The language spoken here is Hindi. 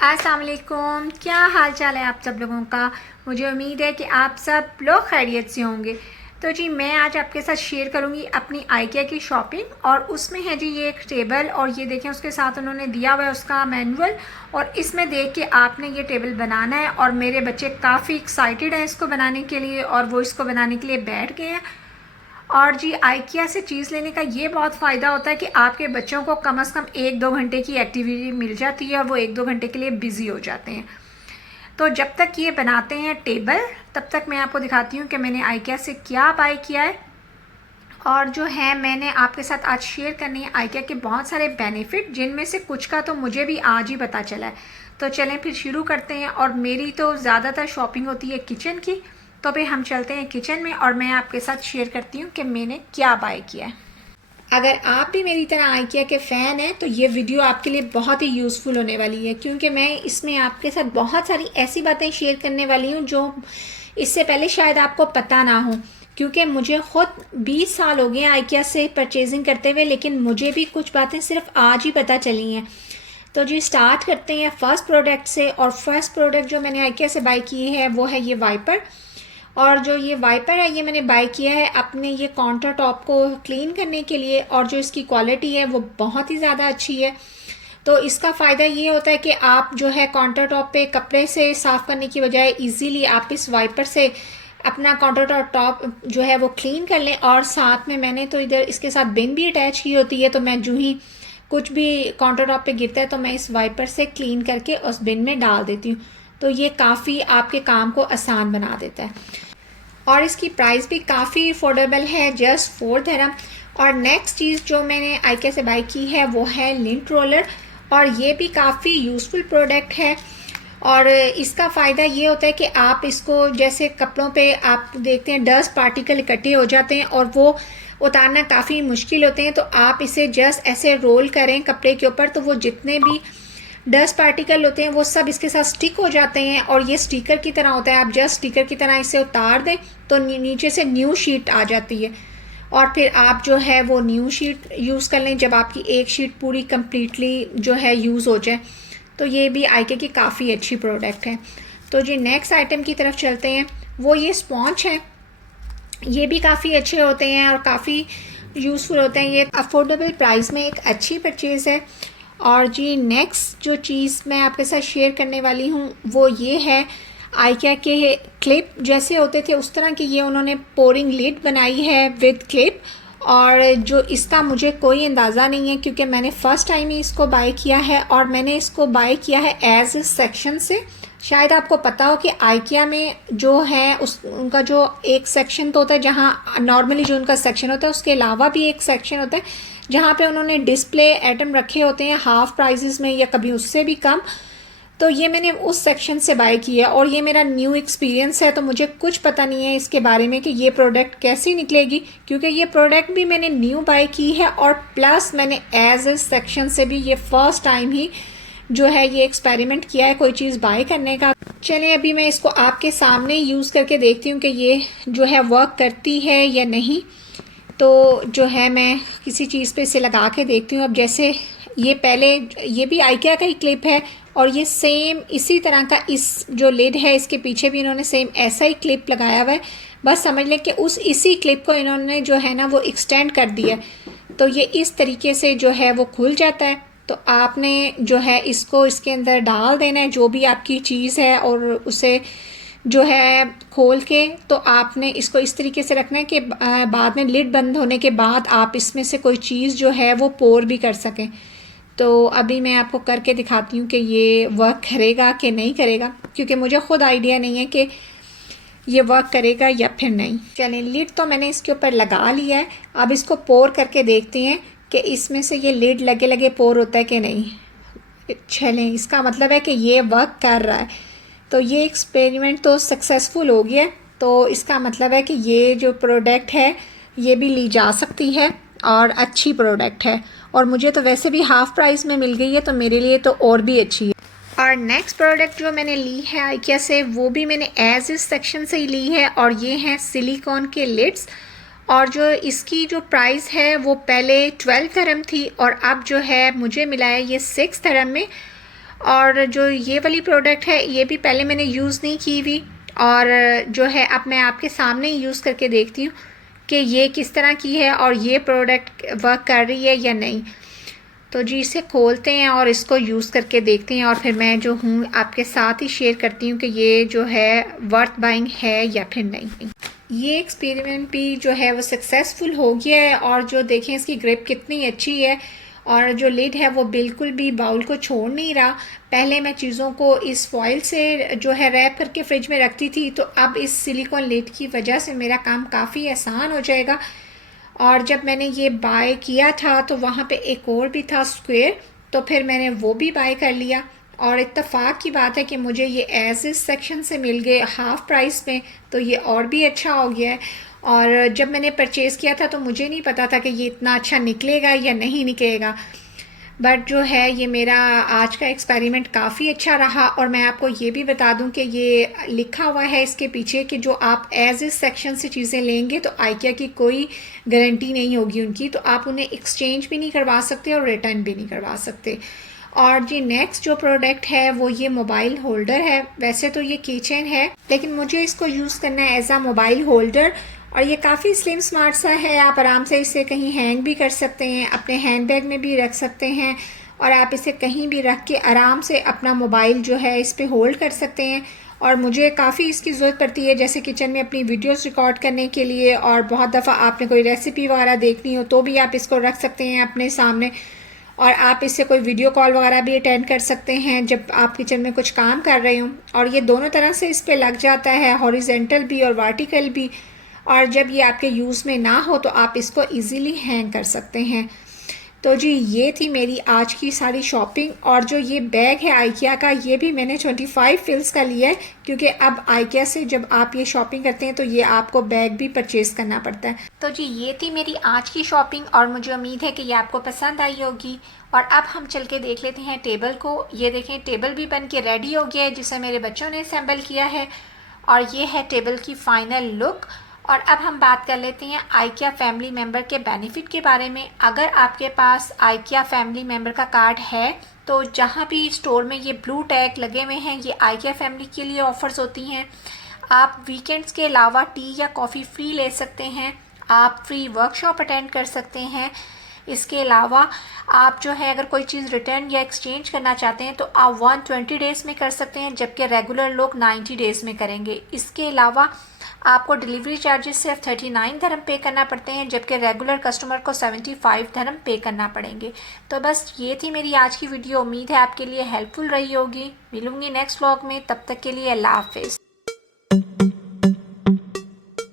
अस्सलाम वालेकुम, क्या हाल चाल है आप सब लोगों का। मुझे उम्मीद है कि आप सब लोग खैरियत से होंगे। तो जी मैं आज आपके साथ शेयर करूंगी अपनी आइकिया की शॉपिंग, और उसमें है जी ये एक टेबल, और ये देखें उसके साथ उन्होंने दिया हुआ है उसका मैनुअल, और इसमें देख के आपने ये टेबल बनाना है। और मेरे बच्चे काफ़ी एक्साइटेड हैं इसको बनाने के लिए, और वो इसको बनाने के लिए बैठ गए हैं। और जी आइकिया से चीज़ लेने का ये बहुत फ़ायदा होता है कि आपके बच्चों को कम से कम 1-2 घंटे की एक्टिविटी मिल जाती है, और वो 1-2 घंटे के लिए बिज़ी हो जाते हैं। तो जब तक ये बनाते हैं टेबल, तब तक मैं आपको दिखाती हूँ कि मैंने आइकिया से क्या बाय किया है। और जो है मैंने आपके साथ आज शेयर करनी है आइकिया के बहुत सारे बेनिफिट, जिनमें से कुछ का तो मुझे भी आज ही पता चला है। तो चलें फिर शुरू करते हैं। और मेरी तो ज़्यादातर शॉपिंग होती है किचन की, तो फिर हम चलते हैं किचन में, और मैं आपके साथ शेयर करती हूँ कि मैंने क्या बाय किया है। अगर आप भी मेरी तरह आइकिया के फ़ैन हैं तो ये वीडियो आपके लिए बहुत ही यूज़फुल होने वाली है, क्योंकि मैं इसमें आपके साथ बहुत सारी ऐसी बातें शेयर करने वाली हूँ जो इससे पहले शायद आपको पता ना हो। क्योंकि मुझे ख़ुद 20 साल हो गए हैं आइकिया से परचेजिंग करते हुए, लेकिन मुझे भी कुछ बातें सिर्फ आज ही पता चली हैं। तो जी स्टार्ट करते हैं फर्स्ट प्रोडक्ट से। और फर्स्ट प्रोडक्ट जो मैंने आइकिया से बाय की है वो है ये वाइपर। और जो ये वाइपर है ये मैंने बाय किया है अपने ये काउंटर टॉप को क्लीन करने के लिए, और जो इसकी क्वालिटी है वो बहुत ही ज़्यादा अच्छी है। तो इसका फ़ायदा ये होता है कि आप जो है काउंटर टॉप पे कपड़े से साफ़ करने की बजाय इजीली आप इस वाइपर से अपना काउंटर टॉप जो है वो क्लीन कर लें। और साथ में मैंने तो इधर इसके साथ बिन भी अटैच की होती है, तो मैं जो ही कुछ भी काउंटर टॉप पे गिरता है तो मैं इस वाइपर से क्लीन करके उस बिन में डाल देती हूँ। तो ये काफ़ी आपके काम को आसान बना देता है, और इसकी प्राइस भी काफ़ी अफोर्डेबल है, जस्ट 4 दिरहम। और नेक्स्ट चीज़ जो मैंने आइकिया से बाय की है वो है लिंट रोलर, और ये भी काफ़ी यूज़फुल प्रोडक्ट है। और इसका फ़ायदा ये होता है कि आप इसको जैसे कपड़ों पे आप देखते हैं डस्ट पार्टिकल इकट्ठे हो जाते हैं और वो उतारना काफ़ी मुश्किल होते हैं, तो आप इसे जस्ट ऐसे रोल करें कपड़े के ऊपर, तो वो जितने भी डस्ट पार्टिकल होते हैं वो सब इसके साथ स्टिक हो जाते हैं, और ये स्टिकर की तरह होता है। आप जस्ट स्टिकर की तरह इसे उतार दें तो नीचे से न्यू शीट आ जाती है, और फिर आप जो है वो न्यू शीट यूज़ कर लें जब आपकी एक शीट पूरी कम्प्लीटली जो है यूज़ हो जाए। तो ये भी आइकिया की काफ़ी अच्छी प्रोडक्ट है। तो जी नेक्स्ट आइटम की तरफ चलते हैं, वो ये स्पॉन्ज है। ये भी काफ़ी अच्छे होते हैं और काफ़ी यूज़फुल होते हैं। ये अफोर्डेबल प्राइस में एक अच्छी परचेज़ है। और जी नेक्स्ट जो चीज़ मैं आपके साथ शेयर करने वाली हूँ वो ये है आइकिया के क्लिप। जैसे होते थे उस तरह की ये उन्होंने पोरिंग लिड बनाई है विद क्लिप, और जो इसका मुझे कोई अंदाज़ा नहीं है क्योंकि मैंने फ़र्स्ट टाइम ही इसको बाय किया है, और मैंने इसको बाय किया है एज सेक्शन से। शायद आपको पता हो कि आइकिया में जो है उनका जो एक सेक्शन तो होता है जहाँ नॉर्मली जो उनका सेक्शन होता है, उसके अलावा भी एक सेक्शन होता है जहाँ पे उन्होंने डिस्प्ले आइटम रखे होते हैं हाफ प्राइजेस में या कभी उससे भी कम। तो ये मैंने उस सेक्शन से बाय किया है, और ये मेरा न्यू एक्सपीरियंस है, तो मुझे कुछ पता नहीं है इसके बारे में कि ये प्रोडक्ट कैसी निकलेगी, क्योंकि ये प्रोडक्ट भी मैंने न्यू बाय की है, और प्लस मैंने एज ए सेक्शन से भी ये फ़र्स्ट टाइम ही जो है ये एक्सपेरिमेंट किया है कोई चीज़ बाय करने का। चलें अभी मैं इसको आपके सामने यूज़ करके देखती हूँ कि ये जो है वर्क करती है या नहीं। तो जो है मैं किसी चीज़ पे इसे लगा के देखती हूँ। अब जैसे ये पहले ये भी आइकिया का ही क्लिप है, और ये सेम इसी तरह का इस जो लिड है इसके पीछे भी इन्होंने सेम ऐसा ही क्लिप लगाया हुआ है। बस समझ लें कि इसी क्लिप को इन्होंने जो है ना वो एक्सटेंड कर दिया है, तो ये इस तरीके से जो है वो खुल जाता है। तो आपने जो है इसको इसके अंदर डाल देना है जो भी आपकी चीज़ है, और उसे जो है खोल के तो आपने इसको इस तरीके से रखना है कि बाद में लिड बंद होने के बाद आप इसमें से कोई चीज़ जो है वो पोर भी कर सकें। तो अभी मैं आपको करके दिखाती हूँ कि ये वर्क करेगा कि नहीं करेगा, क्योंकि मुझे ख़ुद आइडिया नहीं है कि ये वर्क करेगा या फिर नहीं। चलें लिड तो मैंने इसके ऊपर लगा लिया है, अब इसको पोर करके देखते हैं कि इसमें से ये लिड लगे लगे पोर होता है कि नहीं। चलें इसका मतलब है कि ये वर्क कर रहा है, तो ये एक्सपेरिमेंट तो सक्सेसफुल हो गया। तो इसका मतलब है कि ये जो प्रोडक्ट है ये भी ली जा सकती है और अच्छी प्रोडक्ट है, और मुझे तो वैसे भी हाफ प्राइस में मिल गई है, तो मेरे लिए तो और भी अच्छी है। और नेक्स्ट प्रोडक्ट जो मैंने ली है आइकिया से वो भी मैंने एज इस सेक्शन से ही ली है, और ये हैं सिलिकॉन के लिड्स। और जो इसकी जो प्राइस है वो पहले 12 दिरहम थी और अब जो है मुझे मिला है ये 6 दिरहम में। और जो ये वाली प्रोडक्ट है ये भी पहले मैंने यूज़ नहीं की हुई, और जो है अब मैं आपके सामने ही यूज़ करके देखती हूँ कि ये किस तरह की है और ये प्रोडक्ट वर्क कर रही है या नहीं। तो जी इसे खोलते हैं और इसको यूज़ करके देखते हैं, और फिर मैं जो हूँ आपके साथ ही शेयर करती हूँ कि ये जो है वर्थ बाइंग है या फिर नहीं। ये एक्सपेरिमेंट भी जो है वो सक्सेसफुल हो गया है, और जो देखें इसकी ग्रिप कितनी अच्छी है, और जो लिड है वो बिल्कुल भी बाउल को छोड़ नहीं रहा। पहले मैं चीज़ों को इस फॉइल से जो है रैप करके फ्रिज में रखती थी, तो अब इस सिलिकॉन लिड की वजह से मेरा काम काफ़ी आसान हो जाएगा। और जब मैंने ये बाय किया था तो वहाँ पे एक और भी था स्क्वायर, तो फिर मैंने वो भी बाय कर लिया। और इत्तेफाक की बात है कि मुझे ये एज इस सेक्शन से मिल गए हाफ़ प्राइस में, तो ये और भी अच्छा हो गया है। और जब मैंने परचेज़ किया था तो मुझे नहीं पता था कि ये इतना अच्छा निकलेगा या नहीं निकलेगा, बट जो है ये मेरा आज का एक्सपेरिमेंट काफ़ी अच्छा रहा। और मैं आपको ये भी बता दूं कि ये लिखा हुआ है इसके पीछे कि जो आप एज इस सेक्शन से चीज़ें लेंगे तो आइकिया की कोई गारंटी नहीं होगी उनकी, तो आप उन्हें एक्सचेंज भी नहीं करवा सकते और रिटर्न भी नहीं करवा सकते। और जी नेक्स्ट जो प्रोडक्ट है वो ये मोबाइल होल्डर है। वैसे तो ये किचन है लेकिन मुझे इसको यूज़ करना है एज आ मोबाइल होल्डर, और ये काफ़ी स्लिम स्मार्ट सा है। आप आराम से इसे कहीं हैंग भी कर सकते हैं, अपने हैंड बैग में भी रख सकते हैं, और आप इसे कहीं भी रख के आराम से अपना मोबाइल जो है इस पे होल्ड कर सकते हैं। और मुझे काफ़ी इसकी ज़रूरत पड़ती है जैसे किचन में अपनी वीडियोस रिकॉर्ड करने के लिए, और बहुत दफ़ा आपने कोई रेसिपी वगैरह देखनी हो तो भी आप इसको रख सकते हैं अपने सामने, और आप इससे कोई वीडियो कॉल वगैरह भी अटेंड कर सकते हैं जब आप किचन में कुछ काम कर रहे हों। और ये दोनों तरह से इस पर लग जाता है, हॉरिजेंटल भी और वर्टिकल भी, और जब ये आपके यूज़ में ना हो तो आप इसको इजीली हैंग कर सकते हैं। तो जी ये थी मेरी आज की सारी शॉपिंग। और जो ये बैग है आइकिया का, ये भी मैंने 25 फिल्स का लिया है, क्योंकि अब आइकिया से जब आप ये शॉपिंग करते हैं तो ये आपको बैग भी परचेज़ करना पड़ता है। तो जी ये थी मेरी आज की शॉपिंग, और मुझे उम्मीद है कि ये आपको पसंद आई होगी। और अब हम चल के देख लेते हैं टेबल को। ये देखें टेबल भी बन के रेडी हो गया है जिसे मेरे बच्चों ने असेंबल किया है, और ये है टेबल की फ़ाइनल लुक। और अब हम बात कर लेते हैं आइकिया फैमिली मेम्बर के बेनिफिट के बारे में। अगर आपके पास आइकिया फैमिली मेम्बर का कार्ड है तो जहाँ भी स्टोर में ये ब्लू टैग लगे हुए हैं ये आइकिया फैमिली के लिए ऑफ़र्स होती हैं। आप वीकेंड्स के अलावा टी या कॉफ़ी फ्री ले सकते हैं, आप फ्री वर्कशॉप अटेंड कर सकते हैं। इसके अलावा आप जो है अगर कोई चीज़ रिटर्न या एक्सचेंज करना चाहते हैं तो आप 120 डेज़ में कर सकते हैं, जबकि रेगुलर लोग 90 डेज़ में करेंगे। इसके अलावा आपको डिलीवरी चार्जेस सिर्फ 39 दिरहम पे करना पड़ते हैं, जबकि रेगुलर कस्टमर को 75 दिरहम पे करना पड़ेंगे। तो बस ये थी मेरी आज की वीडियो, उम्मीद है आपके लिए हेल्पफुल रही होगी। मिलूंगी नेक्स्ट व्लॉग में, तब तक के लिए अल्लाह हाफिज़।